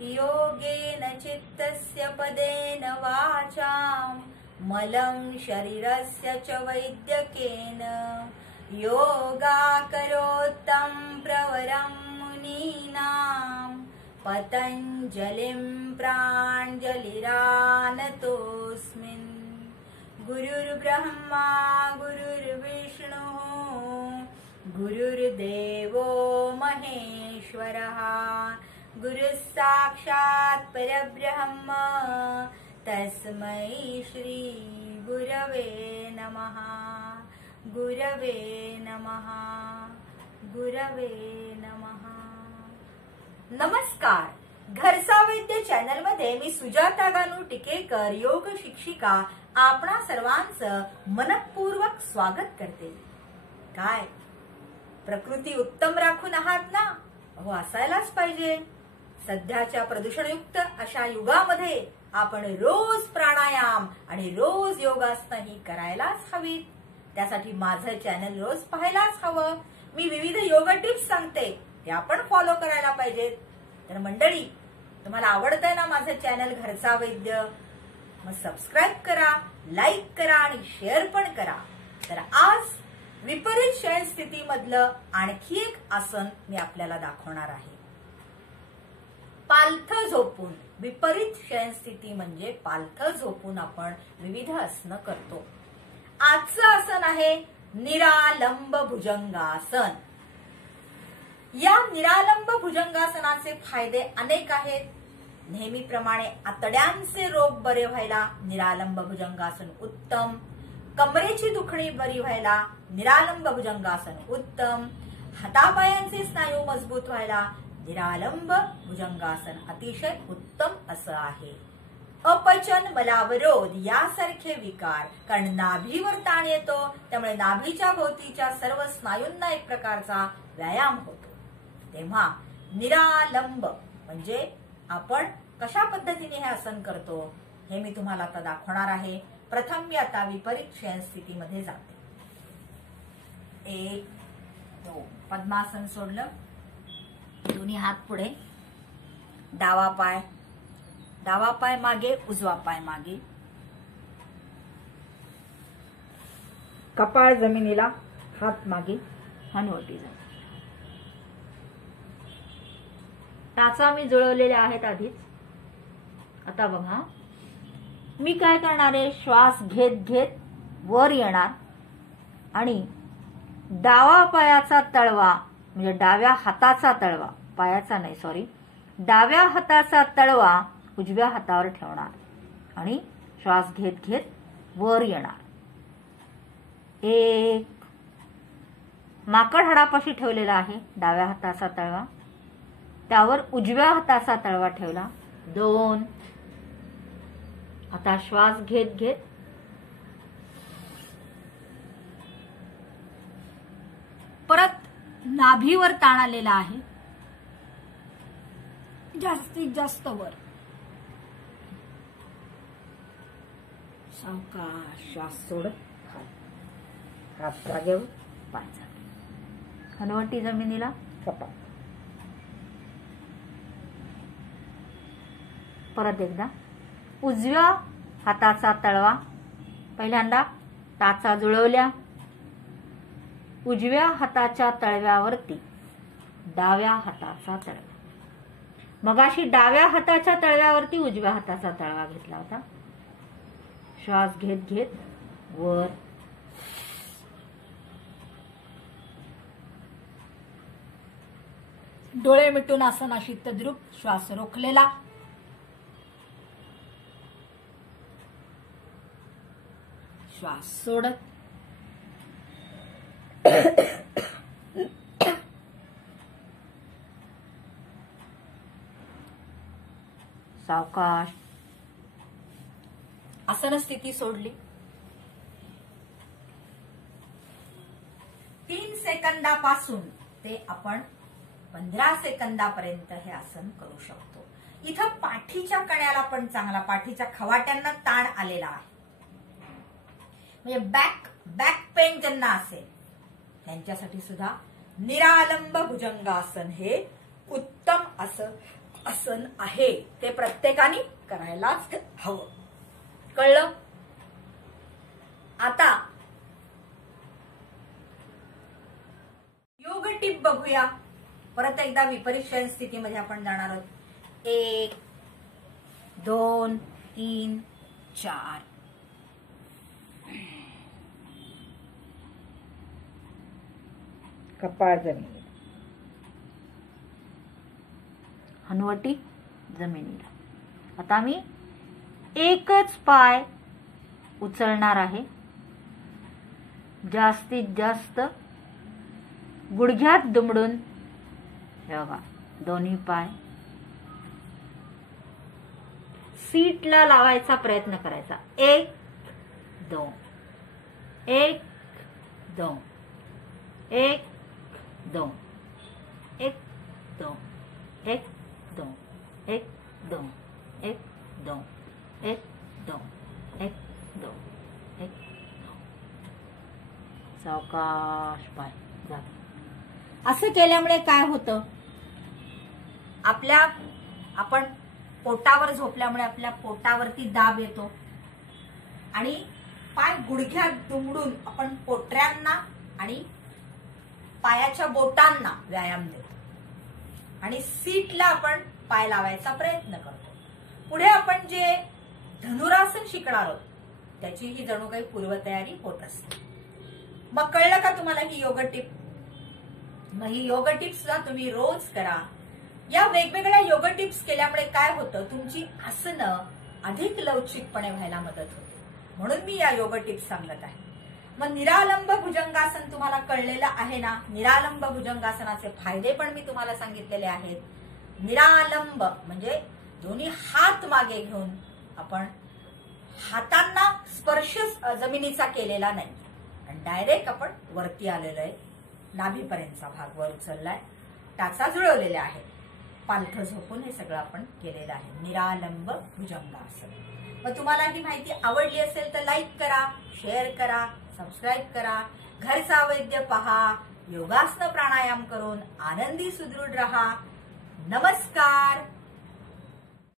योगेन चित्तस्य पदेन वाचां मलं शरीरस्य च वैद्यकेन योगाकरोत्तं प्रवरं मुनीनां पतञ्जलिं प्राञ्जलिरानतोऽस्मिन्। गुरुर्ब्रह्मा गुरुर्विष्णुः गुरुर्देवो महेश्वरः गुरुः साक्षात् परब्रह्म तस्मै श्री गुरवे नमः गुरवे नमः गुरवे नमः। नमस्कार, घरचा वैद्य चॅनल मध्ये मी सुजाता गानू टिकेकर, योग शिक्षिका, आपणा सर्वांचं मनपूर्वक स्वागत करते। काय प्रकृती उत्तम राखून आहात ना? हो, असायलाच पाहिजे। सध्याच्या प्रदूषणयुक्त अशा युगामध्ये आपण रोज प्राणायाम आणि रोज योगासनं ही करायलाच हवीत। त्यासाठी माझं चॅनल रोज पाहायलाच हवं। मी विविध योग टिप्स सांगते, ते आपण फॉलो करायला पाहिजेत। तर मंडळी, तुम्हाला आवडतंय ना माझं चॅनल घरचा वैद्य? मग सबस्क्राईब करा, लाईक करा आणि शेअर पण करा। तर आज विपरीत शयन स्थिती मधलं आणखी एक आसन मी आपल्याला दाखवणार आहे। पालथं झोपून, विपरीत शयन स्थिती म्हणजे पालथं झोपून आपण विविध आसनं करतो। आजचं आसन आहे निरालंब भुजंगासन। या निरालंब भुजंगासनाचे फायदे अनेक आहेत। नेहमीप्रमाणे आतड्यांचे रोग बरे व्हायला निरालंब भुजंगासन उत्तम, कमरेची दुखणी बरी व्हायला निरालंब भुजंगासन उत्तम, हातापायांचे स्नायू मजबूत व्हायला निरालंब भुजंगासन अतिशय उत्तम असं आहे। अपचन, मलावरोध यासारखे विकार, कारण नाभीवर ताण येतो, त्यामुळे नाभीच्या भोवतीच्या सर्व स्नायूंना एक प्रकारचा व्यायाम होतो। तेव्हा निरालंब म्हणजे आपण कशा पद्धतीने हे आसन करतो हे मी तुम्हाला आता दाखवणार आहे। प्रथम मी आता विपरीत शयन स्थितीमध्ये जाते। 1 2 पद्मासन सोडलं, दोन्ही हात पुढे, डावा पाय मागे, उजवा पाय मागे, कपाळ जमिनीला, हात मागे, हनुवटी जमीन। टाचा मी जुळवलेले आहेत आधीच। आता बघा, मी काय करणार आहे, श्वास घेत घेत वर येणार आणि डावा पायाचा तळवा म्हणजे डाव्या हाताचा तळवा, पायाचा नाही सॉरी, डाव्या हाताचा तळवा उजव्या हातावर ठेवणार आणि श्वास घेत घेत वर येणार। 1 माकड हाडापाशी ठेवलेला आहे डाव्या हाताचा तळवा, त्यावर उजव्या हाताचा तळवा ठेवला। 2 आता श्वास घेत घेत परत नाभीवर ताण आलेला आहे, जास्तीत जास्त वर, सावकाश श्वास सोडत हात जागेवर, पाय जागे, हनुवटी जमिनीला, कपाळ। परत एकदा उजव्या हाताचा तळवा, पहिल्यांदा टाचा जुळवल्या, उजव्या हाताच्या तळव्यावरती डाव्या हाताचा तळवा, मगाशी डाव्या हाताच्या तळव्यावरती उजव्या हाताचा तळवा घेतला होता। श्वास घेत घेत वर, डोळे मिटून आसनाशी तद्रुप, श्वास रोखलेला, श्वास सोडत, सावकाश. आसन स्थिती सोडली. 3 सेकंदापासून ते आपण 15 सेकंदापर्यंत हे आसन करू शकतो. इथं पाठीच्या कण्याला पण चांगला, पाठीच्या खवाट्यांना ताण आलेला आहे. म्हणजे बॅक पेन ज्यांना असेल त्यांच्यासाठी सुद्धा निरालंब भुजंगासन हे उत्तम असं आसन आहे. ते प्रत्येकाने करायलाच हवं. कळलं? आता योग टिप बघूया. परत एकदा विपरीत शयन स्थितीमध्ये आपण जाणार आहोत. 1 2 3 4. कपाळ जमिनीला, हनुवटी जमिनीला. आता मी एकच पाय उचलणार आहे. जास्तीत जास्त गुडघ्यात दुमडून हे बघा, दोन्ही पाय सीटला लावायचा प्रयत्न करायचा. 1 2 1 2 1 2 1 2 1 2 1 2 1 2 1 2 1 2 1 2. सावकाश पाय जागे. असं केल्यामुळे काय होतं, आपण पोटावर झोपल्यामुळे आपल्या पोटावरती दाब येतो आणि पाय गुडघ्यात दुमडून आपण पोटऱ्यांना आणि पायाच्या बोटांना व्यायाम देतो आणि सीटला आपण पाय लावायचा प्रयत्न करतो. पुढे आपण जे धनुरासन शिकणार आहोत त्याची ही जणू काही पूर्वतयारी होत असते. मग कळलं का तुम्हाला ही योग टिप? मग ही योग टिप्स सुद्धा तुम्ही रोज करा. या वेगवेगळ्या योग टिप्स केल्यामुळे काय होतं, तुमची आसनं अधिक लवचिकपणे व्हायला मदत होते. म्हणून मी या योग टिप्स सांगत आहे. मग निरालंब भुजंगासन तुम्हाला कळलेलं आहे ना? निरालंब भुजंगासनाचे फायदे पण मी तुम्हाला सांगितलेले आहेत. निरालंब म्हणजे दोन्ही हात मागे घेऊन आपण हातांना स्पर्श जमिनीचा केलेला नाही आणि डायरेक्ट आपण वरती आलेलो आहे. नाभीपर्यंतचा भाग वर उचललाय, टाचा जुळवलेला आहे. पालथं झोपून हे सगळं आपण केलेलं आहे. निरालंब भुजंगासन. मग तुम्हाला ही माहिती आवडली असेल तर लाईक करा, शेअर करा, सबस्क्राईब करा. घरचा वैद्य पहा. योगासन प्राणायाम करून आनंदी सुदृढ रहा. नमस्कार.